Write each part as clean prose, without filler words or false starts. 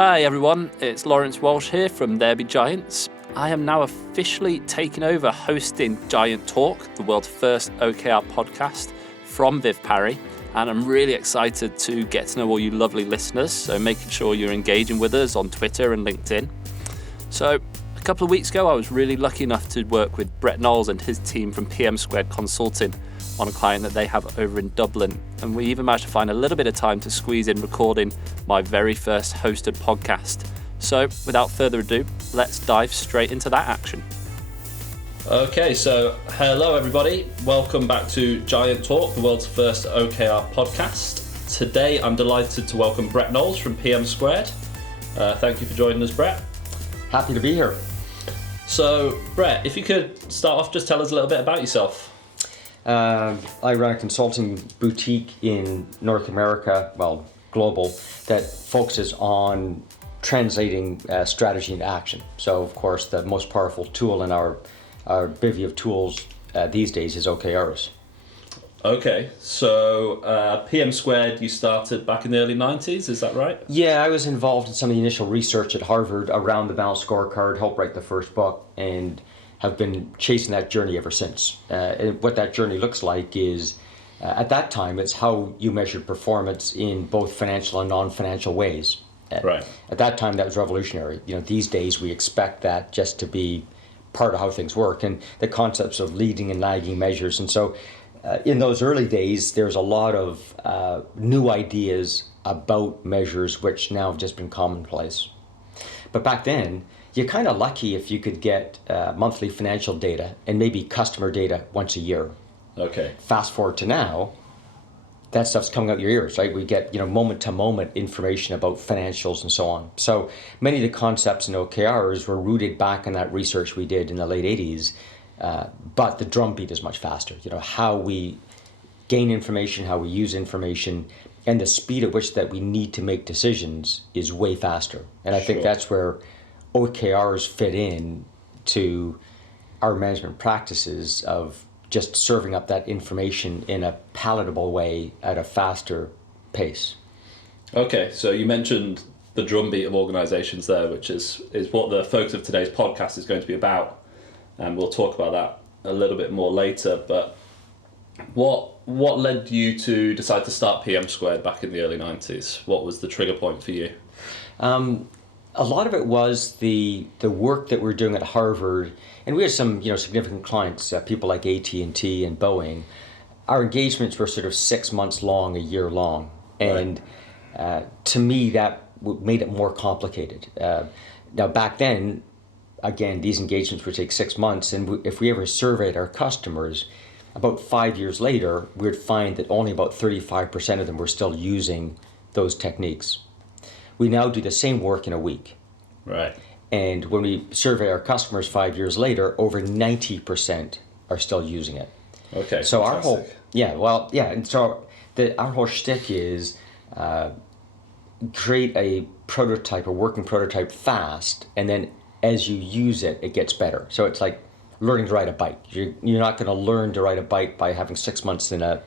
Hi everyone, it's Lawrence Walsh here from There Be Giants. I am now officially taking over hosting Giant Talk, the world's first OKR podcast from Viv Parry, and I'm really excited to get to know all you lovely listeners, so making sure you're engaging with us on Twitter and LinkedIn. So a couple of weeks ago I was really lucky enough to work with Brett Knowles and his team from PM2 Consulting on a client that they have over in Dublin, and we even managed to find a little bit of time to squeeze in recording my very first hosted podcast. So without further ado, let's dive straight into that action. Okay, so hello everybody, welcome back to Giant Talk, the world's first OKR podcast. Today I'm delighted to welcome Brett Knowles from PM2. Thank you for joining us, Brett. Happy to be here. So Brett, if you could start off, just tell us a little bit about yourself. I run a consulting boutique in North America, well, global, that focuses on translating strategy into action. So, of course, the most powerful tool in our bevy of tools these days is OKRs. Okay, so PM2, you started back in the early 90s, is that right? Yeah, I was involved in some of the initial research at Harvard around the balanced scorecard, helped write the first book, and have been chasing that journey ever since. And what that journey looks like is, at that time, it's how you measured performance in both financial and non-financial ways. Right. At that time, that was revolutionary. You know, these days we expect that just to be part of how things work, and the concepts of leading and lagging measures. And so, in those early days, there's a lot of new ideas about measures which now have just been commonplace. But back then, you're kind of lucky if you could get monthly financial data and maybe customer data once a year. Okay. Fast forward to now, that stuff's coming out your ears, right? We get, moment to moment information about financials and so on. So many of the concepts in OKRs were rooted back in that research we did in the late 80s, but the drumbeat is much faster. How we gain information, how we use information, and the speed at which that we need to make decisions is way faster. And I think that's where OKRs fit in to our management practices of just serving up that information in a palatable way at a faster pace. Okay, so you mentioned the drumbeat of organizations there, which is what the focus of today's podcast is going to be about, and we'll talk about that a little bit more later. But what led you to decide to start PM2 back in the early 90s? What was the trigger point for you? A lot of it was the work that we're doing at Harvard, and we had some significant clients, people like AT&T and Boeing. Our engagements were sort of 6 months long, a year long, and to me that made it more complicated. Now back then, again, these engagements would take 6 months, and if we ever surveyed our customers, about 5 years later, we'd find that only about 35% of them were still using those techniques. We now do the same work in a week. Right. And when we survey our customers 5 years later, over 90% are still using it. Okay. So fantastic. our whole shtick is create a prototype, a working prototype fast, and then as you use it, it gets better. So it's like learning to ride a bike. You're not going to learn to ride a bike by having 6 months in a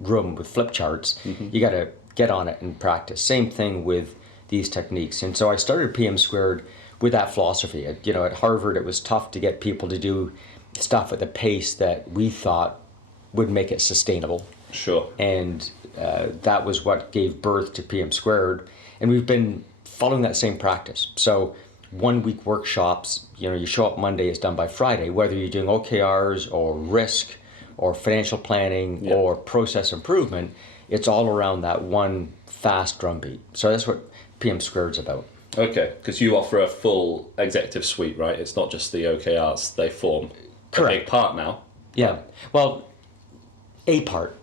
room with flip charts. Mm-hmm. You got to get on it and practice. Same thing with these techniques. And so I started PM2 with that philosophy. At Harvard, it was tough to get people to do stuff at the pace that we thought would make it sustainable. Sure. And that was what gave birth to PM2. And we've been following that same practice. So 1 week workshops, you show up Monday, it's done by Friday, whether you're doing OKRs or risk or financial planning or process improvement, it's all around that one fast drumbeat. So that's what PM2 is about. Okay, because you offer a full executive suite, right? It's not just the OKRs, they form a big part now. Yeah, well, a part,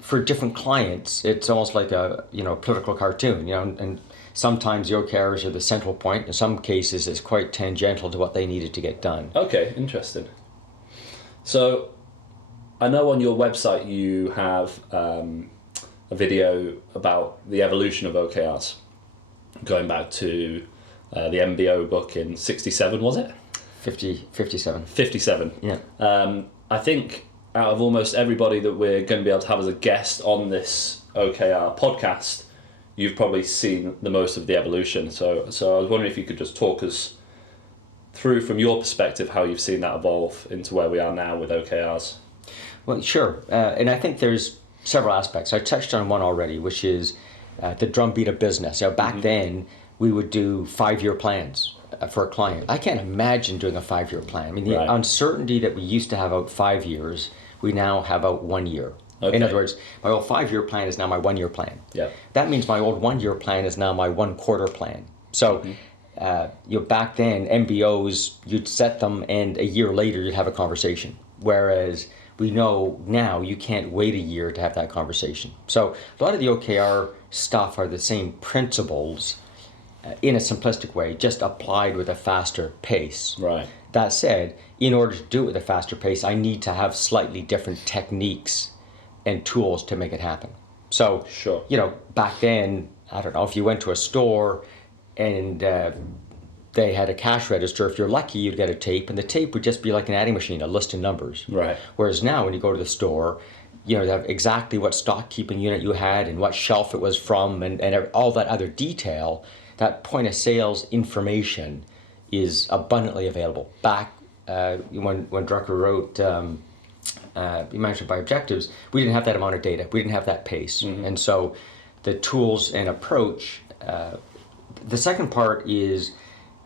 for different clients, it's almost like a, political cartoon, and sometimes the OKRs are the central point. In some cases, it's quite tangential to what they needed to get done. Okay, interesting. So I know on your website you have a video about the evolution of OKRs, going back to the MBO book in 67, was it? 57. 57. Yeah. I think out of almost everybody that we're going to be able to have as a guest on this OKR podcast, you've probably seen the most of the evolution. So I was wondering if you could just talk us through, from your perspective, how you've seen that evolve into where we are now with OKRs. Well, sure. And I think there's several aspects. I touched on one already, which is the drumbeat of business. Back then, we would do 5-year plans for a client. I can't imagine doing a 5-year plan. I mean, the uncertainty that we used to have out 5 years, we now have out 1 year. Okay. In other words, my old 5-year plan is now my 1-year plan. Yeah. That means my old 1-year plan is now my 1-quarter plan. So back then, MBOs, you'd set them and a year later you'd have a conversation. Whereas we know now you can't wait a year to have that conversation. So a lot of the OKR stuff are the same principles in a simplistic way, just applied with a faster pace. Right. That said, in order to do it with a faster pace, I need to have slightly different techniques and tools to make it happen. So, sure. Back then, I don't know, if you went to a store and they had a cash register, if you're lucky, you'd get a tape, and the tape would just be like an adding machine, a list of numbers. Right. Whereas now, when you go to the store, they have exactly what stock keeping unit you had and what shelf it was from and all that other detail. That point of sales information is abundantly available. Back when Drucker wrote Management by Objectives, we didn't have that amount of data. We didn't have that pace. And so the tools and approach, the second part is,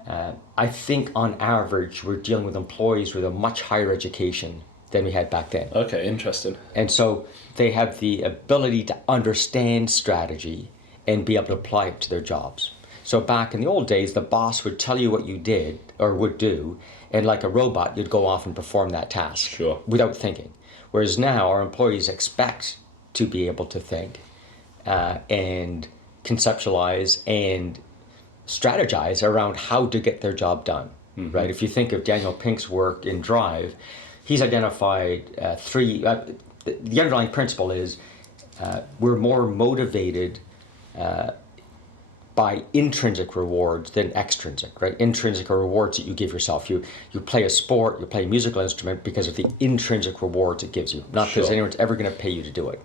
I think on average, we're dealing with employees with a much higher education than we had back then. Okay, interesting. And so they have the ability to understand strategy and be able to apply it to their jobs. So back in the old days, the boss would tell you what you did or would do, and like a robot, you'd go off and perform that task without thinking. Whereas now, our employees expect to be able to think and conceptualize and strategize around how to get their job done, right? If you think of Daniel Pink's work in Drive, he's identified the underlying principle is we're more motivated by intrinsic rewards than extrinsic, right? Intrinsic are rewards that you give yourself. You play a sport, you play a musical instrument because of the intrinsic rewards it gives you, not because anyone's ever going to pay you to do it.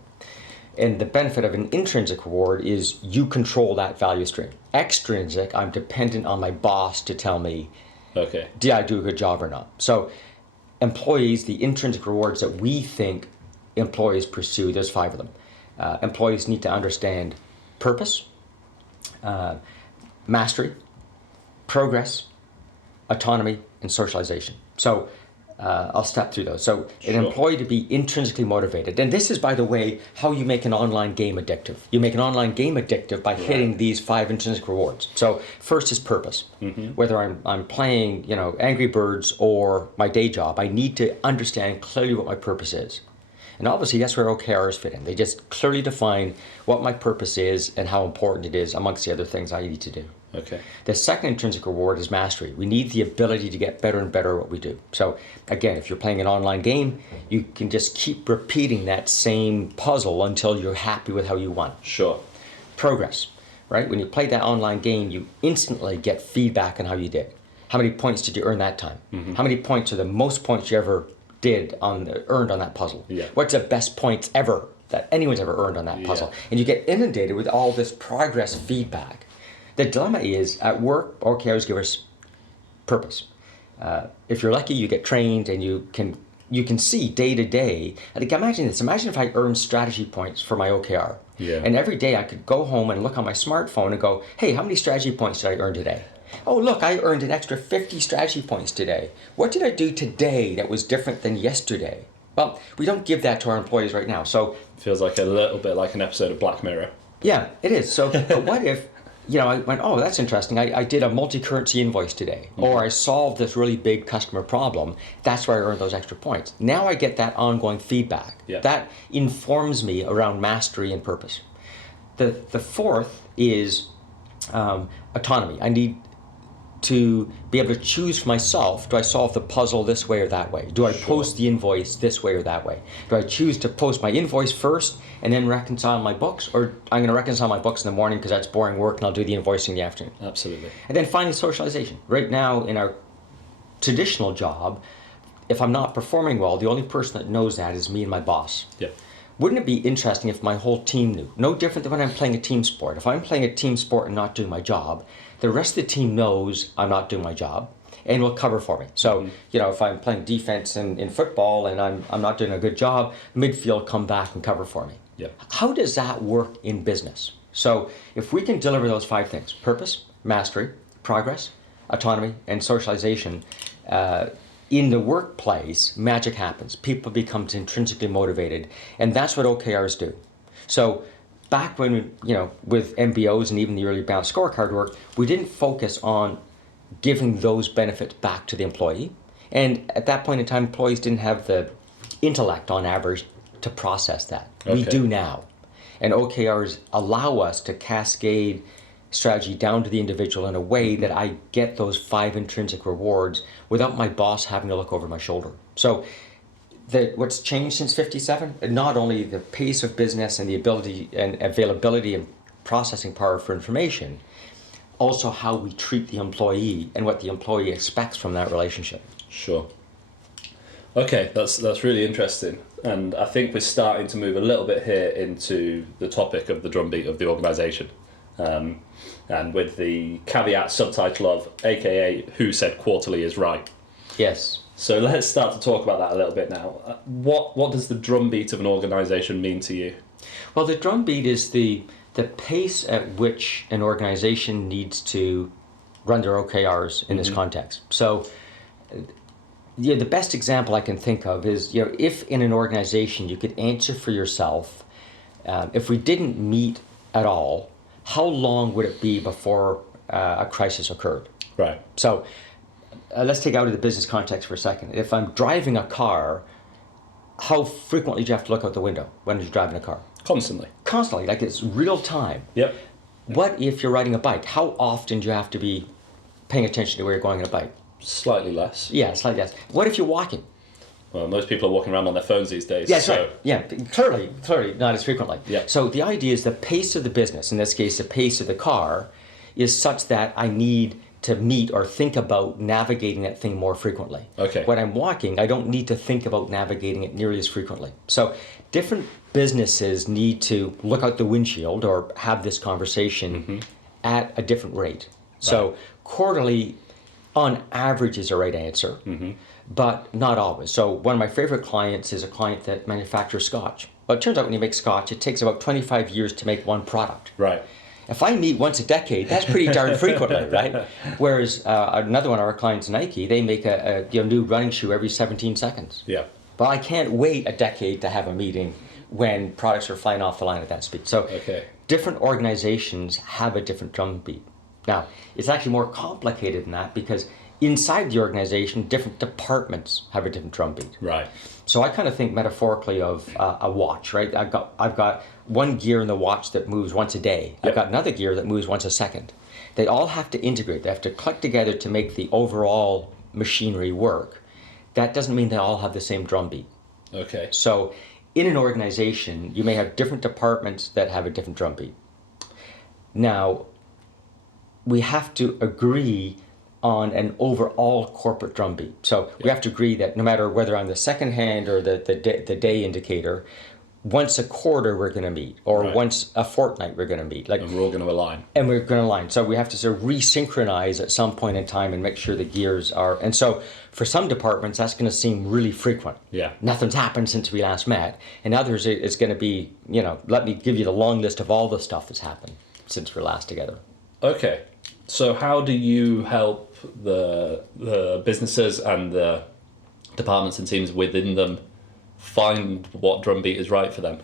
And the benefit of an intrinsic reward is you control that value stream. Extrinsic, I'm dependent on my boss to tell me, did I do a good job or not? So employees, the intrinsic rewards that we think employees pursue, there's 5 of them. Employees need to understand purpose, mastery, progress, autonomy, and socialization. So I'll step through those. So an employee to be intrinsically motivated. And this is, by the way, how you make an online game addictive. You make an online game addictive by hitting these 5 intrinsic rewards. So first is purpose. Whether I'm playing, Angry Birds or my day job, I need to understand clearly what my purpose is. And obviously that's where OKRs fit in. They just clearly define what my purpose is and how important it is amongst the other things I need to do. Okay. The second intrinsic reward is mastery. We need the ability to get better and better at what we do. So again, if you're playing an online game, you can just keep repeating that same puzzle until you're happy with how you won. Sure. Progress, right? When you play that online game, you instantly get feedback on how you did. How many points did you earn that time? How many points are the most points you ever earned on that puzzle? What's the best points ever that anyone's ever earned on that puzzle? And you get inundated with all this progress feedback. The dilemma is, at work, OKRs give us purpose. If you're lucky, you get trained and you can see day to day. Like, imagine this. Imagine if I earned strategy points for my OKR. And every day I could go home and look on my smartphone and go, hey, how many strategy points did I earn today? Oh, look, I earned an extra 50 strategy points today. What did I do today that was different than yesterday? Well, we don't give that to our employees right now. So feels like a little bit like an episode of Black Mirror. Yeah, it is. So, but what if, I went, oh, that's interesting. I did a multi-currency invoice today, or I solved this really big customer problem. That's where I earned those extra points. Now I get that ongoing feedback. That informs me around mastery and purpose. The fourth is autonomy. I need to be able to choose for myself, do I solve the puzzle this way or that way? Do I post the invoice this way or that way? Do I choose to post my invoice first and then reconcile my books? Or I'm going to reconcile my books in the morning because that's boring work and I'll do the invoicing in the afternoon? Absolutely. And then finally, socialization. Right now in our traditional job, if I'm not performing well, the only person that knows that is me and my boss. wouldn't it be interesting if my whole team knew? No different than when I'm playing a team sport. If I'm playing a team sport and not doing my job, the rest of the team knows I'm not doing my job and will cover for me. So, if I'm playing defense in football and I'm not doing a good job, midfield come back and cover for me. Yep. How does that work in business? So if we can deliver those 5 things, purpose, mastery, progress, autonomy, and socialization, in the workplace, magic happens. People become intrinsically motivated, and that's what OKRs do. So back when, with MBOs and even the early balanced scorecard work, we didn't focus on giving those benefits back to the employee. And at that point in time, employees didn't have the intellect on average to process that. Okay. We do now. And OKRs allow us to cascade strategy down to the individual in a way that I get those 5 intrinsic rewards without my boss having to look over my shoulder. So what's changed since 57? Not only the pace of business and the ability and availability and processing power for information, also how we treat the employee and what the employee expects from that relationship. Sure. Okay, that's really interesting. And I think we're starting to move a little bit here into the topic of the drumbeat of the organisation. And with the caveat subtitle of AKA Who Said Quarterly is Right. Yes. So let's start to talk about that a little bit now. What does the drumbeat of an organisation mean to you? Well, the drumbeat is the pace at which an organisation needs to run their OKRs in this context. So the best example I can think of is, if in an organisation you could answer for yourself, if we didn't meet at all, how long would it be before a crisis occurred? Right. So let's take out of the business context for a second. If I'm driving a car, how frequently do you have to look out the window when you're driving a car? Constantly, like it's real time. Yep. What if you're riding a bike? How often do you have to be paying attention to where you're going on a bike? Slightly less. Yeah, slightly less. What if you're walking? Well, most people are walking around on their phones these days. Yeah, right. Yeah, clearly, not as frequently. Yeah. So the idea is the pace of the business, in this case, the pace of the car, is such that I need to meet or think about navigating that thing more frequently. Okay. When I'm walking, I don't need to think about navigating it nearly as frequently. So different businesses need to look out the windshield or have this conversation at a different rate. So quarterly, on average, is the right answer, but not always. So one of my favorite clients is a client that manufactures scotch. Well, it turns out when you make scotch, it takes about 25 years to make one product. Right. If I meet once a decade, that's pretty darn frequently, right? Whereas another one of our clients, Nike, they make a new running shoe every 17 seconds. Yeah. But I can't wait a decade to have a meeting when products are flying off the line at that speed. So different organizations have a different drumbeat. Now, it's actually more complicated than that because inside the organization, different departments have a different drumbeat. Right. So I kind of think metaphorically of a watch, right? I've got one gear in the watch that moves once a day. Yep. I've got another gear that moves once a second. They all have to integrate. They have to click together to make the overall machinery work. That doesn't mean they all have the same drumbeat. Okay. So in an organization, you may have different departments that have a different drumbeat. Now, we have to agree on an overall corporate drumbeat. So we have to agree that no matter whether I'm the second hand or the day indicator, once a quarter we're going to meet, or once a fortnight we're going to meet. And we're all going to align. And we're going to align. So we have to sort of resynchronize at some point in time and make sure the gears are. And so for some departments, that's going to seem really frequent. Yeah. Nothing's happened since we last met. And others, it's going to be, let me give you the long list of all the stuff that's happened since we're last together. Okay. So how do you help the businesses and the departments and teams within them find what drumbeat is right for them?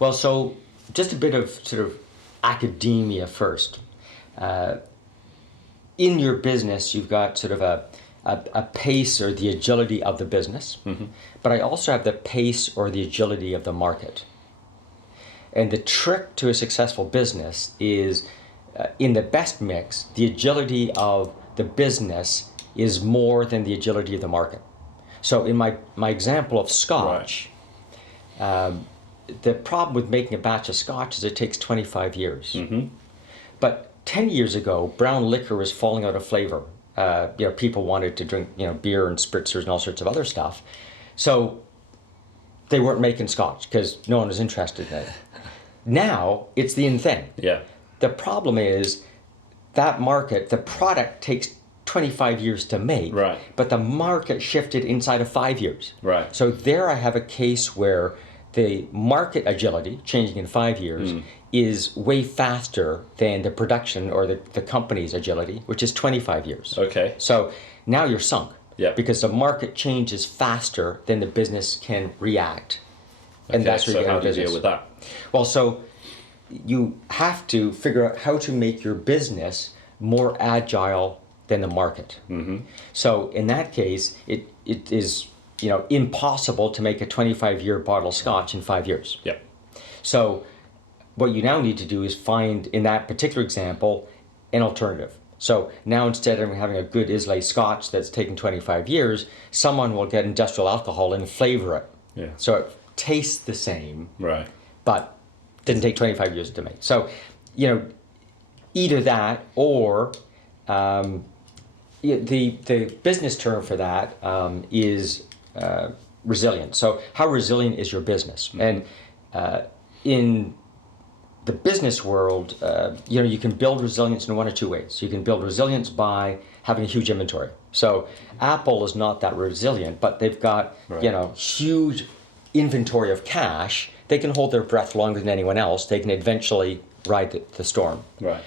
Well, so just a bit of sort of academia first. In your business, you've got sort of a pace or the agility of the business, but I also have the pace or the agility of the market. And the trick to a successful business is in the best mix, the agility of the business is more than the agility of the market. So in my example of scotch, the problem with making a batch of scotch is it takes 25 years. But 10 years ago, brown liquor was falling out of flavor. People wanted to drink, beer and spritzers and all sorts of other stuff. So they weren't making scotch because no one was interested in it. Now it's the in thing. Yeah. The problem is that market, the product takes 25 years to make, Right. but the market shifted inside of 5 years. Right. So there I have a case where the market agility, changing in 5 years, is way faster than the production or the company's agility, which is 25 years. Okay. So now you're sunk. Yeah. Because the market changes faster than the business can react. And Okay, that's where so you get how out do you of deal business. with that? Well, so you have to figure out how to make your business more agile than the market. Mm-hmm. So in that case, it is impossible to make a 25-year bottle of scotch in 5 years. Yep. So what you now need to do is find, in that particular example, an alternative. So now instead of having a good Islay scotch that's taken 25 years, someone will get industrial alcohol and flavor it. Yeah. So it tastes the same, Right. but didn't take 25 years to make. So, either that or the business term for that is resilient. So how resilient is your business? And in the business world, you can build resilience in one of two ways. You can build resilience by having a huge inventory. So Apple is not that resilient, but they've got, huge inventory of cash. They can hold their breath longer than anyone else. They can eventually ride the storm. Right.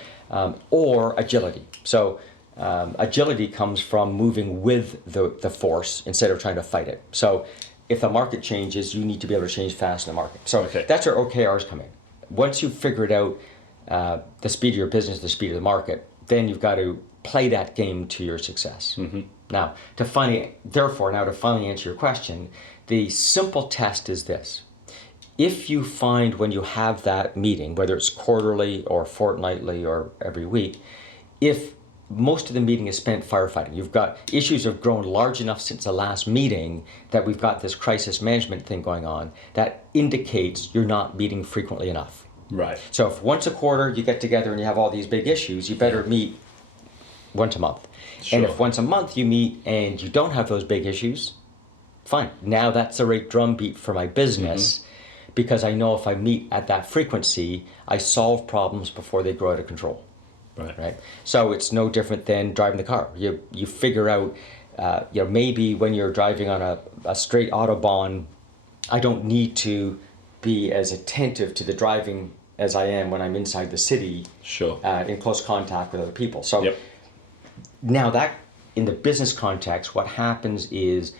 Or agility. So agility comes from moving with the force instead of trying to fight it. So if the market changes, you need to be able to change fast in the market. So that's where OKRs come in. Once you've figured out the speed of your business, the speed of the market, then you've got to play that game to your success. Mm-hmm. Now, to finally answer your question, the simple test is this. If you find when you have that meeting, whether it's quarterly or fortnightly or every week, if most of the meeting is spent firefighting, you've got issues have grown large enough since the last meeting that we've got this crisis management thing going on, that indicates you're not meeting frequently enough. Right. So if once a quarter you get together and you have all these big issues, you better meet once a month. Sure. And if once a month you meet and you don't have those big issues, fine. Now that's the right drumbeat for my business, because I know if I meet at that frequency, I solve problems before they grow out of control. Right. So it's no different than driving the car. You figure out, maybe when you're driving on a straight Autobahn, I don't need to be as attentive to the driving as I am when I'm inside the city. Sure. In close contact with other people. So now that in the business context, what happens is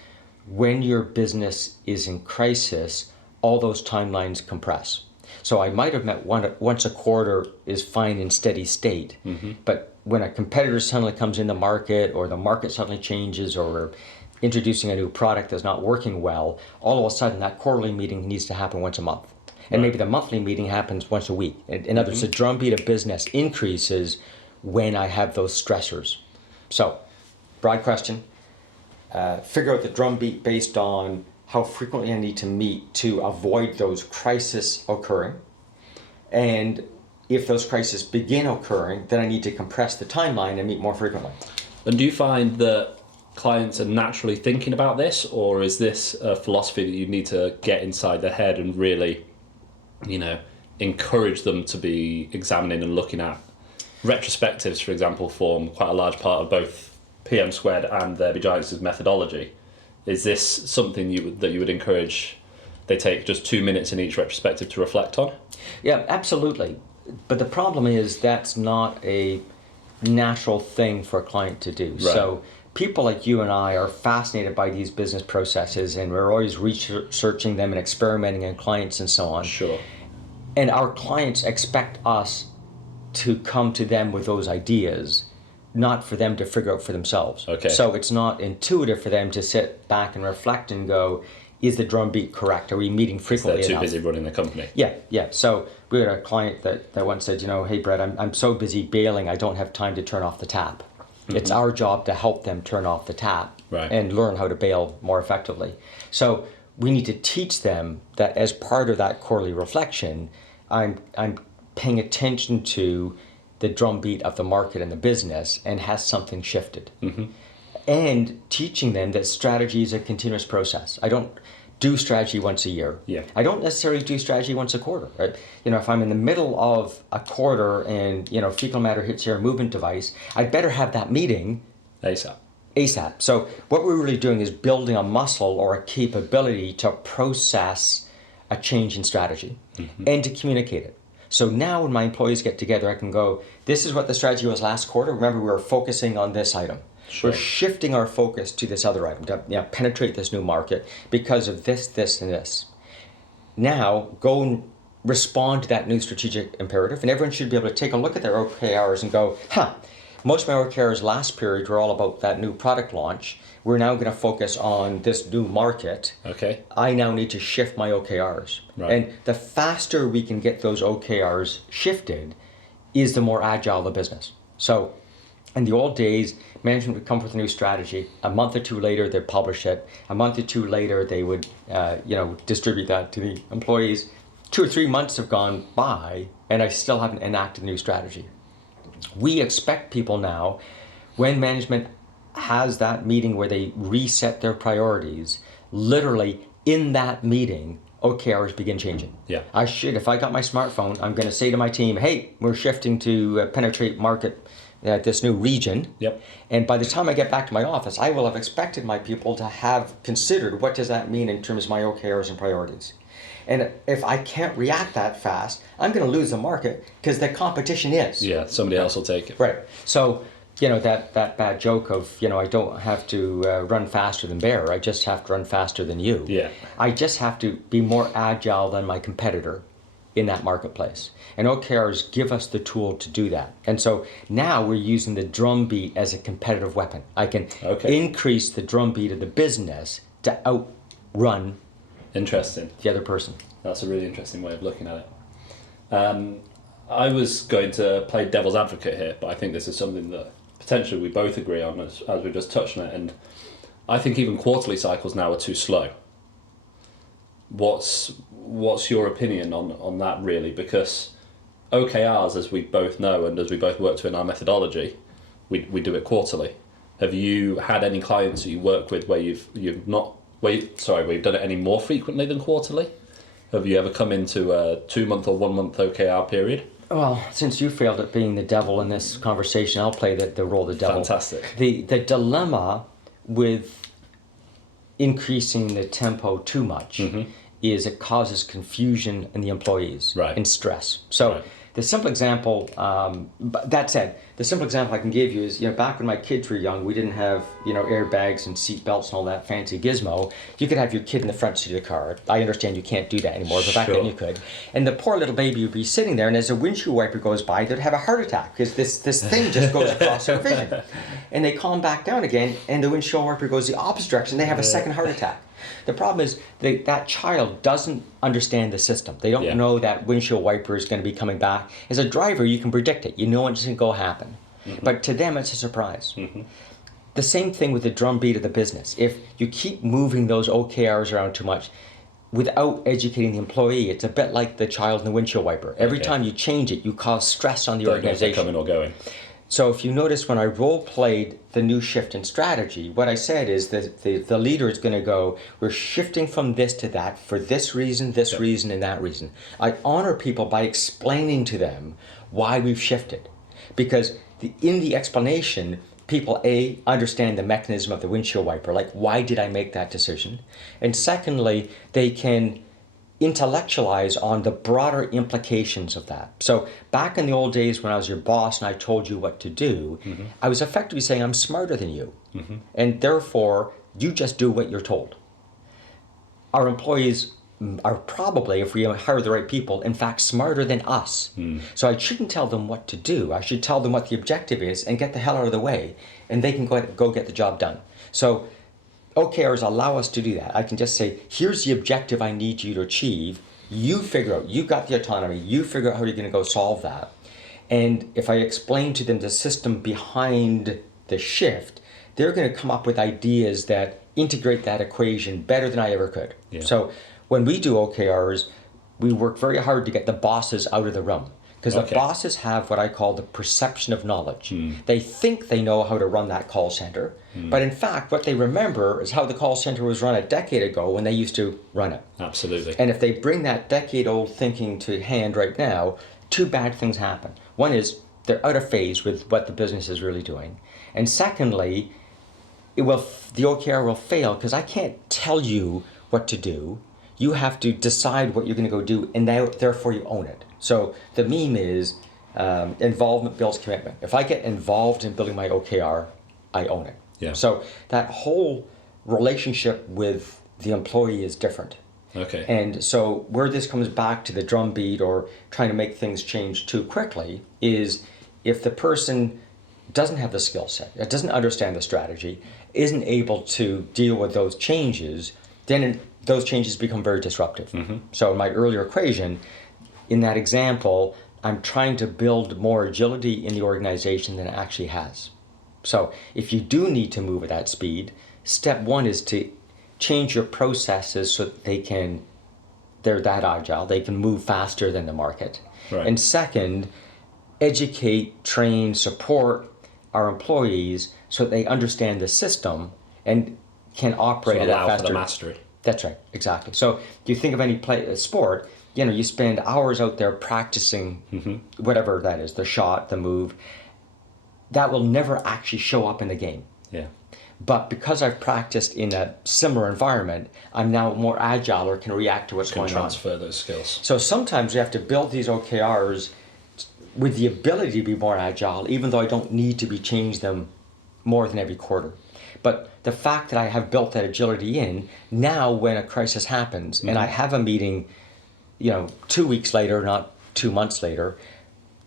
when your business is in crisis, all those timelines compress. So I might have met once a quarter is fine in steady state, but when a competitor suddenly comes in the market, or the market suddenly changes, or we're introducing a new product that's not working well, all of a sudden that quarterly meeting needs to happen once a month. And maybe the monthly meeting happens once a week. In other words, the drumbeat of business increases when I have those stressors. So, broad question, figure out the drumbeat based on how frequently I need to meet to avoid those crises occurring. And if those crises begin occurring, then I need to compress the timeline and meet more frequently. And do you find that clients are naturally thinking about this, or is this a philosophy that you need to get inside their head and really, encourage them to be examining and looking at? Retrospectives, for example, form quite a large part of both PM Squared and There Be Giants' methodology. Is this something that you would encourage they take just 2 minutes in each retrospective to reflect on? Yeah, absolutely. But the problem is that's not a natural thing for a client to do. Right. So people like you and I are fascinated by these business processes, and we're always researching them and experimenting on clients and so on. Sure. And our clients expect us to come to them with those ideas, not for them to figure out for themselves. Okay. So it's not intuitive for them to sit back and reflect and go, is the drumbeat correct? Are we meeting frequently enough? They're too busy running the company. Yeah. So we had a client that once said, hey, Brett, I'm so busy bailing, I don't have time to turn off the tap. Mm-hmm. It's our job to help them turn off the tap and learn how to bail more effectively. So we need to teach them that as part of that quarterly reflection, I'm paying attention to the drumbeat of the market and the business, and has something shifted. Mm-hmm. And teaching them that strategy is a continuous process. I don't do strategy once a year. Yeah. I don't necessarily do strategy once a quarter. Right? If I'm in the middle of a quarter and fecal matter hits your movement device, I'd better have that meeting ASAP. So what we're really doing is building a muscle or a capability to process a change in strategy and to communicate it. So now when my employees get together, I can go, this is what the strategy was last quarter. Remember, we were focusing on this item. Sure. We're shifting our focus to this other item to penetrate this new market because of this, this, and this. Now, go and respond to that new strategic imperative, and everyone should be able to take a look at their OKRs and go, most of my OKRs last period were all about that new product launch. We're now going to focus on this new market. Okay. I now need to shift my OKRs. Right. And the faster we can get those OKRs shifted is the more agile the business. So in the old days, management would come up with a new strategy. A month or two later, they'd publish it. A month or two later, they would distribute that to the employees. 2 or 3 months have gone by, and I still haven't enacted a new strategy. We expect people now, when management has that meeting where they reset their priorities, literally in that meeting, OKRs begin changing. Yeah. If I got my smartphone, I'm going to say to my team, hey, we're shifting to penetrate market at this new region. Yep. And by the time I get back to my office, I will have expected my people to have considered what does that mean in terms of my OKRs and priorities. And if I can't react that fast, I'm going to lose the market because the competition is. Yeah, somebody else will take it. Right. So, that bad joke of, I don't have to run faster than bear. I just have to run faster than you. Yeah. I just have to be more agile than my competitor in that marketplace. And OKRs give us the tool to do that. And so now we're using the drumbeat as a competitive weapon. I can increase the drumbeat of the business to outrun Interesting. the other person. That's a really interesting way of looking at it. I was going to play devil's advocate here, but I think this is something that potentially we both agree on as we just touched on it. And I think even quarterly cycles now are too slow. What's your opinion on that really? Because OKRs, as we both know and as we both work to in our methodology, we do it quarterly. Have you had any clients that you work with where we've done it any more frequently than quarterly? Have you ever come into a 2-month or 1-month OKR period? Well, since you failed at being the devil in this conversation, I'll play the role of the devil. Fantastic. The dilemma with increasing the tempo too much is it causes confusion in the employees and stress. So the simple example, but that said, the simple example I can give you is, back when my kids were young, we didn't have, airbags and seat belts and all that fancy gizmo. You could have your kid in the front seat of the car. I understand you can't do that anymore, but back then you could. And the poor little baby would be sitting there, and as a windshield wiper goes by, they'd have a heart attack because this thing just goes across their vision. And they calm back down again, and the windshield wiper goes the opposite direction. They have a second heart attack. The problem is that child doesn't understand the system. They don't know that windshield wiper is going to be coming back. As a driver, you can predict it. You know what's going to go happen. But to them, it's a surprise. The same thing with the drumbeat of the business. If you keep moving those OKRs around too much without educating the employee, it's a bit like the child in the windshield wiper. Every time you change it, you cause stress on the organization. Coming or going. So if you notice when I role-played the new shift in strategy, what I said is that the leader is going to go, we're shifting from this to that for this reason, this reason, and that reason. I honor people by explaining to them why we've shifted. Because in the explanation, people, A, understand the mechanism of the windshield wiper, like why did I make that decision? And secondly, they can intellectualize on the broader implications of that. So back in the old days when I was your boss and I told you what to do, I was effectively saying I'm smarter than you. And therefore, you just do what you're told. Our employees are probably, if we hire the right people, in fact smarter than us. So I shouldn't tell them what to do. I should tell them what the objective is and get the hell out of the way, and they can go get the job done. So OKRs allow us to do that. I can just say, here's the objective I need you to achieve. You figure out, you've got the autonomy, you figure out how you're going to go solve that. And if I explain to them the system behind the shift, they're going to come up with ideas that integrate that equation better than I ever could. So when we do OKRs, we work very hard to get the bosses out of the room. Because the bosses have what I call the perception of knowledge. They think they know how to run that call center, but in fact, what they remember is how the call center was run a decade ago when they used to run it. Absolutely. And if they bring that decade-old thinking to hand right now, two bad things happen. One is they're out of phase with what the business is really doing. And secondly, the OKR will fail because I can't tell you what to do. You have to decide what you're going to go do, and therefore you own it. So the meme is involvement builds commitment. If I get involved in building my OKR, I own it. Yeah. So that whole relationship with the employee is different. Okay. And so where this comes back to the drumbeat or trying to make things change too quickly is if the person doesn't have the skill set, doesn't understand the strategy, isn't able to deal with those changes, then those changes become very disruptive. So in my earlier equation, in that example, I'm trying to build more agility in the organization than it actually has. So if you do need to move at that speed, step one is to change your processes so that they're that agile, they can move faster than the market. Right. And second, educate, train, support our employees so that they understand the system and can operate at that faster. For the mastery. That's right, exactly. So you think of any sport, you spend hours out there practicing whatever that is, the shot, the move. That will never actually show up in the game. Yeah. But because I've practiced in a similar environment, I'm now more agile or can react to what's going on. Transfer those skills. So sometimes you have to build these OKRs with the ability to be more agile, even though I don't need to be change them more than every quarter. But the fact that I have built that agility in, now when a crisis happens and I have a meeting, 2 weeks later, not 2 months later,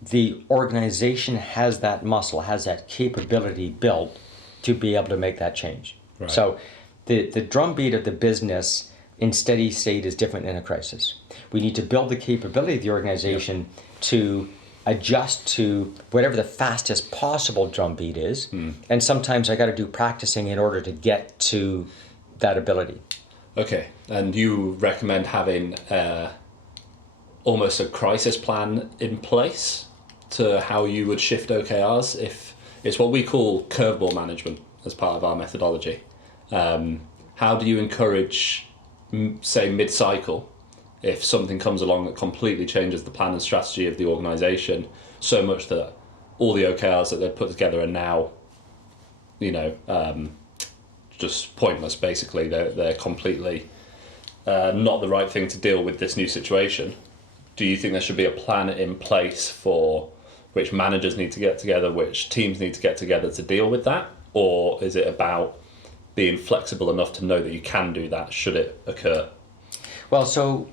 the organization has that muscle, has that capability built to be able to make that change. Right. So the drumbeat of the business in steady state is different than a crisis. We need to build the capability of the organization to adjust to whatever the fastest possible drumbeat is. And sometimes I got to do practicing in order to get to that ability. Okay. And you recommend having almost a crisis plan in place to how you would shift OKRs? If it's what we call curveball management as part of our methodology. How do you encourage, say, mid-cycle, if something comes along that completely changes the plan and strategy of the organisation so much that all the OKRs that they've put together are now, just pointless, basically. They're completely not the right thing to deal with this new situation. Do you think there should be a plan in place for which managers need to get together, which teams need to get together to deal with that? Or is it about being flexible enough to know that you can do that should it occur? Well, so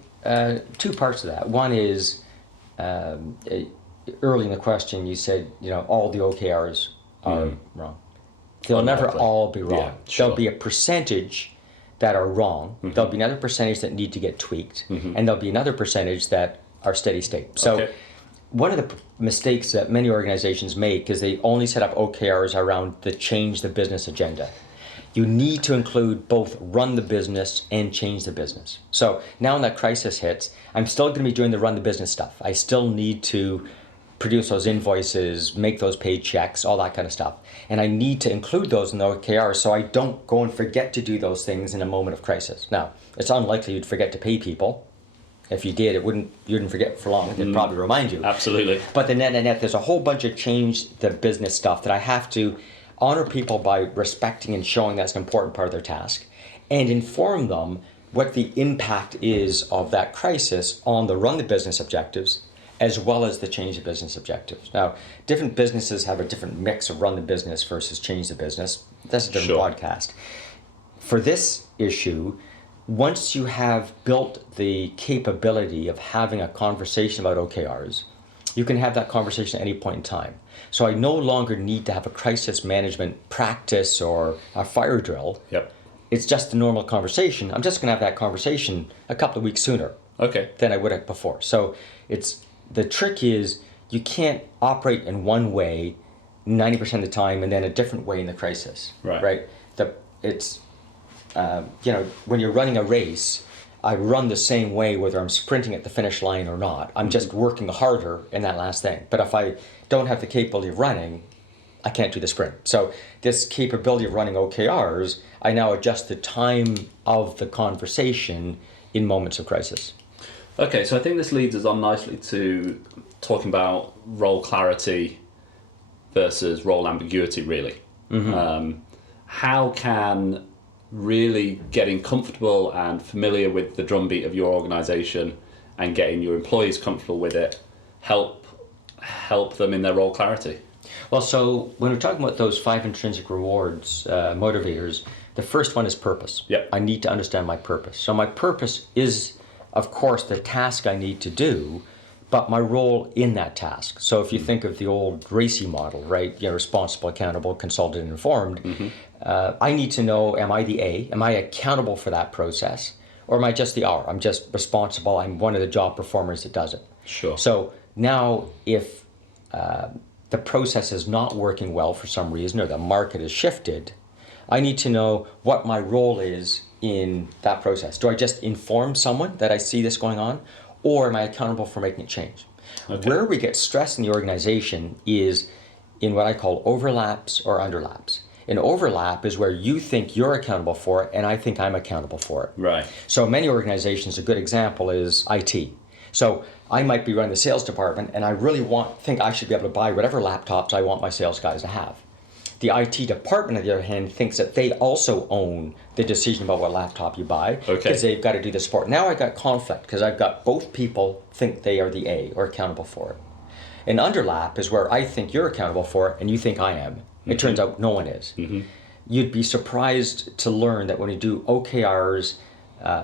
two parts of that. One is, early in the question, you said, all the OKRs are wrong. They'll never all be wrong. Yeah, sure. There'll be a percentage that are wrong. There'll be another percentage that need to get tweaked. And there'll be another percentage that are steady state. So one of the mistakes that many organizations make is they only set up OKRs around the change the business agenda. You need to include both run the business and change the business. So now when that crisis hits, I'm still going to be doing the run the business stuff. I still need to produce those invoices, make those paid checks, all that kind of stuff. And I need to include those in the OKR so I don't go and forget to do those things in a moment of crisis. Now, it's unlikely you'd forget to pay people. If you did, you wouldn't forget for long. It'd probably remind you. Absolutely. But the net, there's a whole bunch of change the business stuff that I have to honor people by respecting and showing that's an important part of their task, and inform them what the impact is of that crisis on the run the business objectives as well as the change the business objectives. Now, different businesses have a different mix of run the business versus change the business. That's a different podcast. For this issue, once you have built the capability of having a conversation about OKRs, you can have that conversation at any point in time. So I no longer need to have a crisis management practice or a fire drill. Yep. It's just a normal conversation. I'm just going to have that conversation a couple of weeks sooner than I would have before. So the trick is you can't operate in one way 90% of the time and then a different way in the crisis. Right. When you're running a race, I run the same way whether I'm sprinting at the finish line or not. I'm just working harder in that last thing. But if I don't have the capability of running, I can't do the sprint. So this capability of running OKRs, I now adjust the time of the conversation in moments of crisis. Okay, so I think this leads us on nicely to talking about role clarity versus role ambiguity, really. How can really getting comfortable and familiar with the drumbeat of your organization and getting your employees comfortable with it help them in their role clarity? Well, so when we're talking about those 5 intrinsic rewards, motivators, the first one is purpose. Yep. I need to understand my purpose. So my purpose is, of course, the task I need to do, but my role in that task. So if you think of the old RACI model, right? Responsible, accountable, consulted, and informed. I need to know, am I the A? Am I accountable for that process? Or am I just the R? I'm just responsible. I'm one of the job performers that does it. Sure. So now if the process is not working well for some reason, or the market has shifted, I need to know what my role is in that process. Do I just inform someone that I see this going on, or am I accountable for making it change? Okay. Where we get stress in the organization is in what I call overlaps or underlaps. An overlap is where you think you're accountable for it and I think I'm accountable for it. Right. So many organizations, a good example is IT. So I might be running the sales department and I really think I should be able to buy whatever laptops I want my sales guys to have. The IT department, on the other hand, thinks that they also own the decision about what laptop you buy because they've got to do the support. Now I've got conflict because I've got both people think they are the A or accountable for it. An underlap is where I think you're accountable for it and you think I am. It turns out no one is. You'd be surprised to learn that when we do OKRs,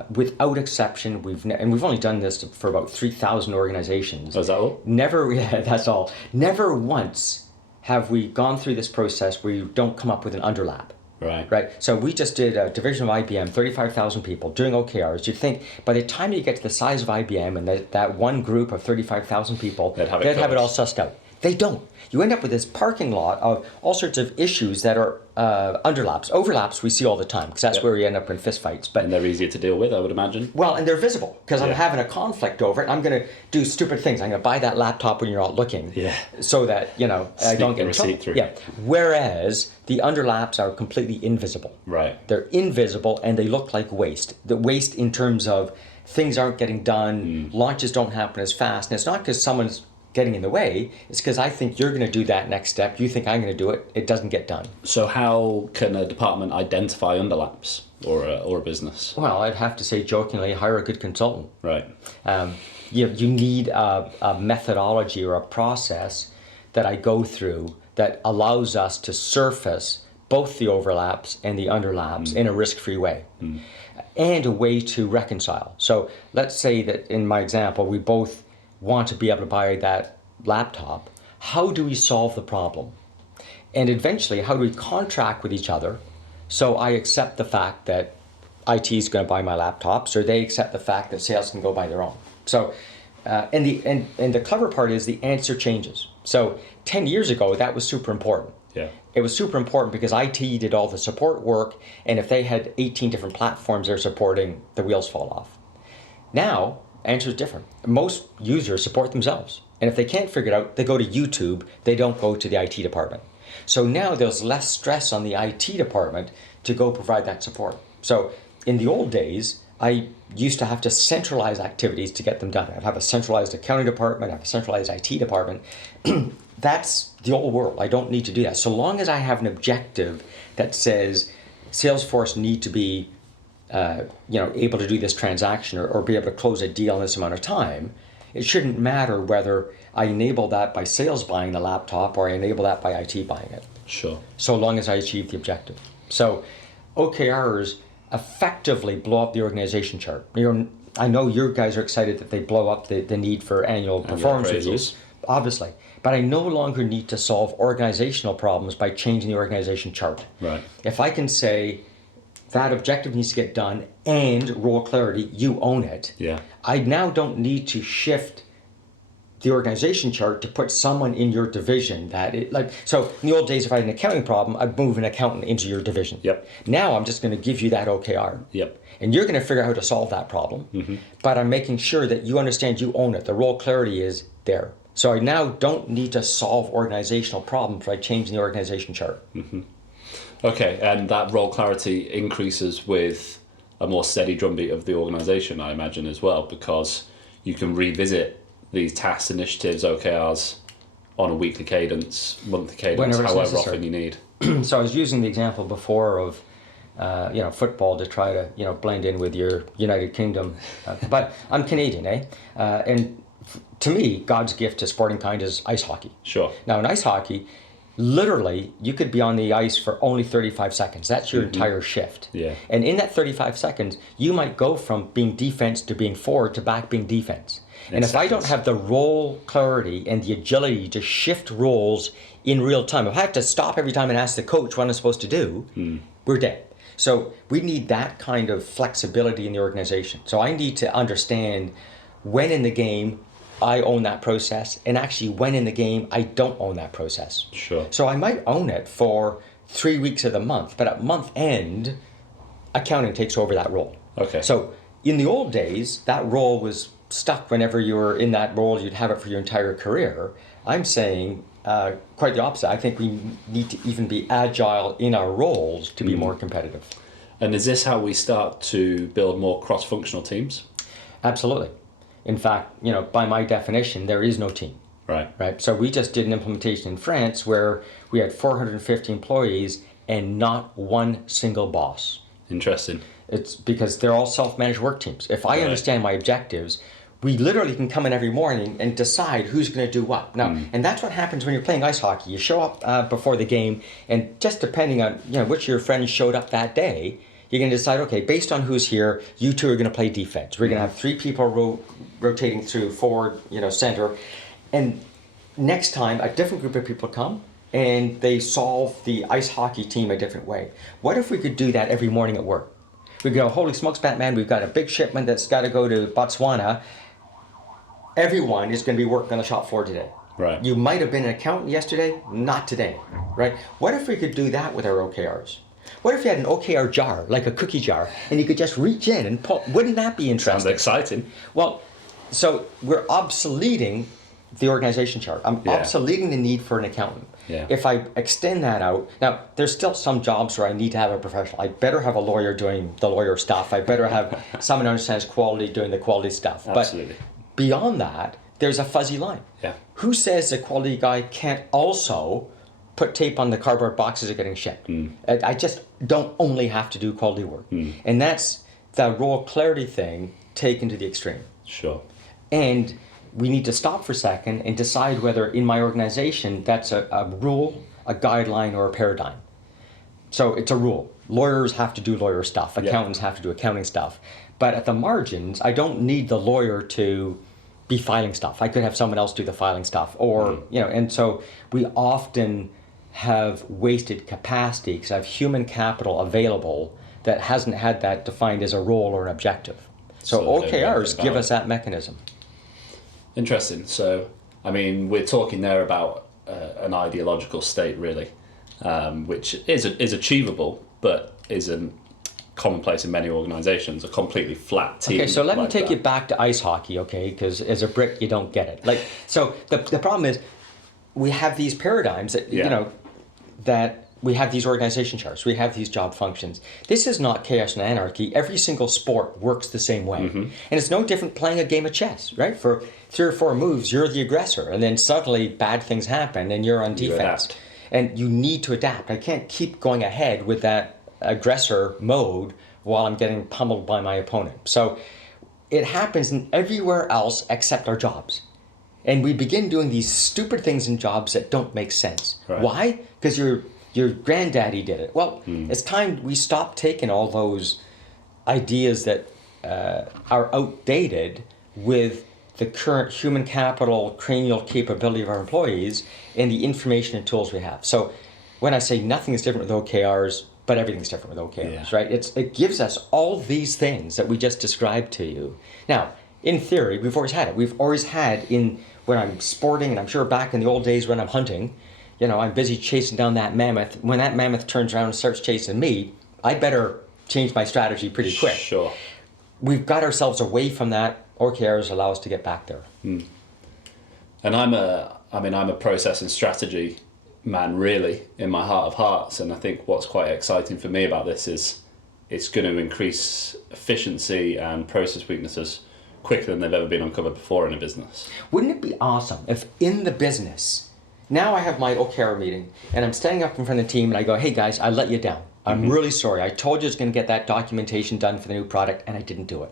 without exception, we've only done this for about 3,000 organizations. Oh, is that all? That's all. Never once have we gone through this process where you don't come up with an underlap. Right. So we just did a division of IBM, 35,000 people doing OKRs. You'd think by the time you get to the size of IBM and that one group of 35,000 people, they'd have it all sussed out. They don't. You end up with this parking lot of all sorts of issues that are underlaps. Overlaps we see all the time because that's where we end up in fistfights. And they're easier to deal with, I would imagine. Well, and they're visible because I'm having a conflict over it. I'm going to do stupid things. I'm going to buy that laptop when you're not looking so that, I don't get in trouble. Through. Yeah. Whereas the underlaps are completely invisible. Right. They're invisible and they look like waste. The waste in terms of things aren't getting done, launches don't happen as fast. And it's not because someone's getting in the way, it's because I think you're going to do that next step. You think I'm going to do it. It doesn't get done. So how can a department identify underlaps or a business? Well, I'd have to say jokingly, hire a good consultant. Right. You need a methodology or a process that I go through that allows us to surface both the overlaps and the underlaps in a risk-free way. And a way to reconcile. So let's say that in my example, we both want to be able to buy that laptop. How do we solve the problem? And eventually, how do we contract with each other so I accept the fact that IT is going to buy my laptops, or they accept the fact that sales can go buy their own? So, and the clever part is the answer changes. So 10 years ago, that was super important. Yeah. It was super important because IT did all the support work, and if they had 18 different platforms they're supporting, the wheels fall off. Now, answer is different. Most users support themselves. And if they can't figure it out, they go to YouTube. They don't go to the IT department. So now there's less stress on the IT department to go provide that support. So in the old days, I used to have to centralize activities to get them done. I'd have a centralized accounting department, I'd have a centralized IT department. That's the old world. I don't need to do that. So long as I have an objective that says Salesforce need to be able to do this transaction or be able to close a deal in this amount of time, it shouldn't matter whether I enable that by sales buying the laptop or I enable that by IT buying it. Sure. So long as I achieve the objective. So OKRs effectively blow up the organization chart. I know you guys are excited that they blow up the need for annual performance reviews, obviously. But I no longer need to solve organizational problems by changing the organization chart. Right. If I can say, that objective needs to get done and role clarity, you own it. Yeah. I now don't need to shift the organization chart to put someone in your division so in the old days, if I had an accounting problem, I'd move an accountant into your division. Yep. Now I'm just going to give you that OKR. Yep. And you're going to figure out how to solve that problem. But I'm making sure that you understand you own it. The role clarity is there. So I now don't need to solve organizational problems by changing the organization chart. Okay, and that role clarity increases with a more steady drumbeat of the organization, I imagine, as well, because you can revisit these tasks, initiatives, OKRs on a weekly cadence, monthly cadence, however often you need. So I was using the example before of football to try to blend in with your United Kingdom, but I'm Canadian, and to me, God's gift to sporting kind is ice hockey. Sure. Now in ice hockey, literally, you could be on the ice for only 35 seconds. That's your entire shift. Yeah. And in that 35 seconds, you might go from being defense to being forward to back being defense. And if I don't have the role clarity and the agility to shift roles in real time, if I have to stop every time and ask the coach what I'm supposed to do, we're dead. So we need that kind of flexibility in the organization. So I need to understand when in the game I own that process, and actually when in the game I don't own that process. Sure. So I might own it for 3 weeks of the month, but at month end, accounting takes over that role. Okay. So in the old days, that role was stuck. Whenever you were in that role, you'd have it for your entire career. I'm saying quite the opposite. I think we need to even be agile in our roles to be more competitive. And is this how we start to build more cross-functional teams? Absolutely. In fact, by my definition, there is no team. Right. So we just did an implementation in France where we had 450 employees and not one single boss. Interesting. It's because they're all self-managed work teams. If I understand my objectives, we literally can come in every morning and decide who's going to do what. Now, and that's what happens when you're playing ice hockey. You show up before the game, and just depending on which of your friends showed up that day, you're going to decide, okay, based on who's here, you two are going to play defense. We're going to have 3 people rotating through forward, center. And next time, a different group of people come, and they solve the ice hockey team a different way. What if we could do that every morning at work? We go, holy smokes, Batman, we've got a big shipment that's got to go to Botswana. Everyone is going to be working on the shop floor today. Right. You might have been an accountant yesterday, not today, right? What if we could do that with our OKRs? What if you had an OKR jar, like a cookie jar, and you could just reach in and pull? Wouldn't that be interesting? Sounds exciting. Well, so we're obsoleting the organization chart. I'm obsoleting the need for an accountant. Yeah. If I extend that out, now there's still some jobs where I need to have a professional. I better have a lawyer doing the lawyer stuff. I better have someone who understands quality doing the quality stuff. Absolutely. But beyond that, there's a fuzzy line. Yeah. Who says the quality guy can't also put tape on the cardboard boxes that are getting shipped? I just don't only have to do quality work. And that's the role clarity thing taken to the extreme. Sure. And we need to stop for a second and decide whether in my organization that's a rule, a guideline, or a paradigm. So it's a rule. Lawyers have to do lawyer stuff. Accountants have to do accounting stuff. But at the margins, I don't need the lawyer to be filing stuff. I could have someone else do the filing stuff. Or, and so we often have wasted capacity because I have human capital available that hasn't had that defined as a role or an objective. So OKRs give us that mechanism. Interesting. So, I mean, we're talking there about an ideological state, really, which is achievable, but isn't commonplace in many organizations. A completely flat team. Okay, so let me take you back to ice hockey, okay? Because as a Brit, you don't get it. So the problem is, we have these paradigms that that we have these organization charts, we have these job functions. This is not chaos and anarchy. Every single sport works the same way. And it's no different playing a game of chess, right? For 3 or 4 moves, you're the aggressor, and then suddenly bad things happen and you're on defense. And you need to adapt. I can't keep going ahead with that aggressor mode while I'm getting pummeled by my opponent. So it happens in everywhere else except our jobs. And we begin doing these stupid things in jobs that don't make sense. Right. Why? Because your granddaddy did it. Well, it's time we stop taking all those ideas that are outdated with the current human capital, cranial capability of our employees and the information and tools we have. So when I say nothing is different with OKRs, but everything's different with OKRs, right? It gives us all these things that we just described to you. Now, in theory, we've always had it. We've always had in when I'm sporting, and I'm sure back in the old days when I'm hunting, I'm busy chasing down that mammoth. When that mammoth turns around and starts chasing me, I better change my strategy pretty quick. Sure. We've got ourselves away from that. OKRs allow us to get back there. And I'm a process and strategy man, really, in my heart of hearts. And I think what's quite exciting for me about this is it's going to increase efficiency and process weaknesses quicker than they've ever been uncovered before in a business. Wouldn't it be awesome if in the business, now I have my OKR meeting and I'm standing up in front of the team and I go, hey guys, I let you down. I'm really sorry. I told you I was going to get that documentation done for the new product and I didn't do it.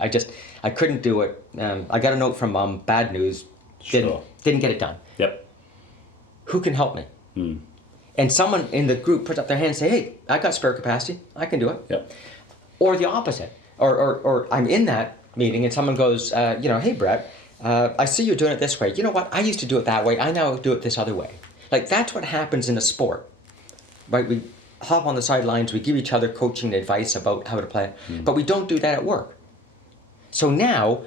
I couldn't do it. I got a note from mom, bad news, didn't get it done. Yep. Who can help me? And someone in the group puts up their hand and say, hey, I got spare capacity. I can do it. Yep. Or the opposite. Or I'm in that meeting and someone goes, hey, Brett, I see you're doing it this way. You know what? I used to do it that way. I now do it this other way. Like, that's what happens in a sport, right? We hop on the sidelines. We give each other coaching and advice about how to play. But we don't do that at work. So now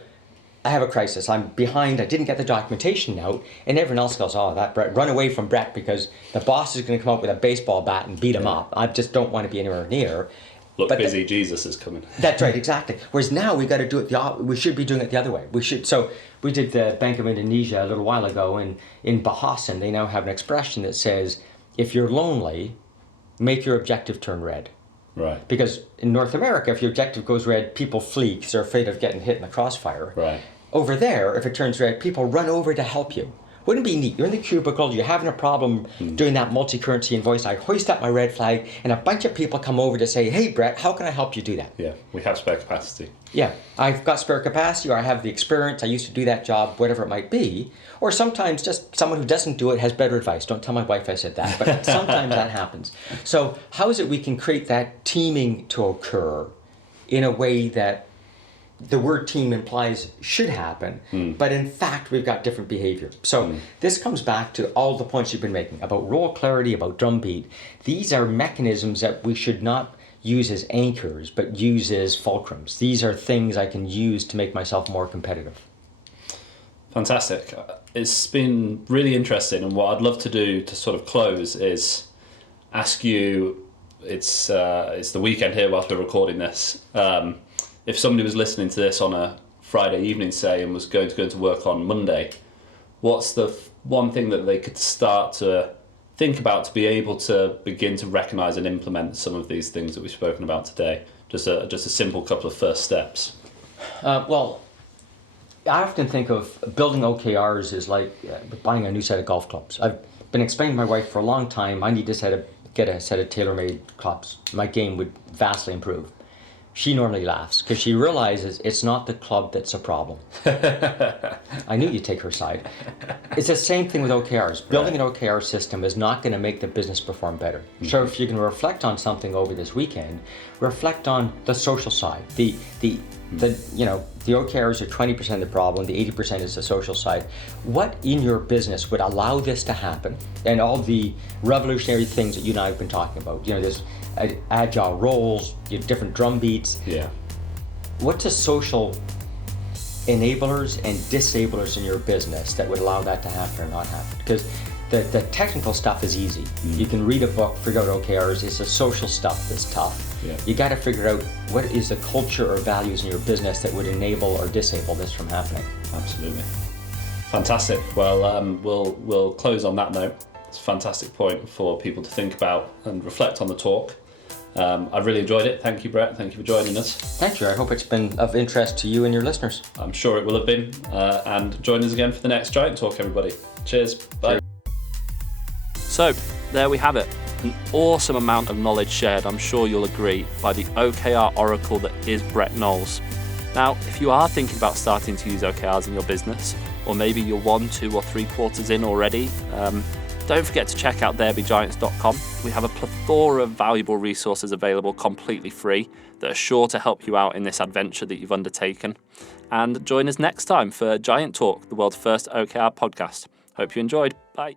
I have a crisis. I'm behind. I didn't get the documentation out. And everyone else goes, oh, that Brett, run away from Brett because the boss is going to come up with a baseball bat and beat him up. I just don't want to be anywhere near. Look busy, Jesus is coming. That's right, exactly. Whereas now we got to do it we should be doing it the other way. So we did the Bank of Indonesia a little while ago, and in Bahasan they now have an expression that says, if you're lonely, make your objective turn red. Right. Because in North America, if your objective goes red, people flee because they're afraid of getting hit in the crossfire. Right. Over there, if it turns red, people run over to help you. Wouldn't it be neat? You're in the cubicle, you're having a problem doing that multi-currency invoice. I hoist up my red flag, and a bunch of people come over to say, hey, Brett, how can I help you do that? Yeah, we have spare capacity. Yeah, I've got spare capacity, or I have the experience, I used to do that job, whatever it might be. Or sometimes just someone who doesn't do it has better advice. Don't tell my wife I said that, but sometimes that happens. So how is it we can create that teaming to occur in a way that the word team implies should happen, but in fact we've got different behavior. So this comes back to all the points you've been making about role clarity, about drumbeat. These are mechanisms that we should not use as anchors, but use as fulcrums. These are things I can use to make myself more competitive. Fantastic. It's been really interesting, and what I'd love to do to sort of close is ask you, it's the weekend here whilst we're recording this, if somebody was listening to this on a Friday evening, say, and was going to go into work on Monday, what's the one thing that they could start to think about to be able to begin to recognise and implement some of these things that we've spoken about today? Just a simple couple of first steps. Well, I often think of building OKRs as like buying a new set of golf clubs. I've been explaining to my wife for a long time, I need to get a set of tailor-made clubs. My game would vastly improve. She normally laughs because she realizes it's not the club that's a problem. I knew you'd take her side. It's the same thing with OKRs. Building an OKR system is not going to make the business perform better. So if you can reflect on something over this weekend, reflect on the social side. The OKRs are 20% of the problem, the 80% is the social side. What in your business would allow this to happen? And all the revolutionary things that you and I have been talking about. There's agile roles, different drum beats. Yeah. What's the social enablers and disablers in your business that would allow that to happen or not happen? Because the technical stuff is easy. You can read a book, figure out OKRs. It's the social stuff that's tough. Yeah. You got to figure out what is the culture or values in your business that would enable or disable this from happening. Absolutely. Fantastic. Well, we'll close on that note. It's a fantastic point for people to think about and reflect on the talk. I've really enjoyed it. Thank you, Brett. Thank you for joining us. Thank you. I hope it's been of interest to you and your listeners. I'm sure it will have been. And join us again for the next Giant Talk, everybody. Cheers. Bye. So, there we have it. An awesome amount of knowledge shared, I'm sure you'll agree, by the OKR Oracle that is Brett Knowles. Now, if you are thinking about starting to use OKRs in your business, or maybe you're 1, 2 or 3 quarters in already, don't forget to check out therebegiants.com. We have a plethora of valuable resources available completely free that are sure to help you out in this adventure that you've undertaken. And join us next time for Giant Talk, the world's first OKR podcast. Hope you enjoyed. Bye.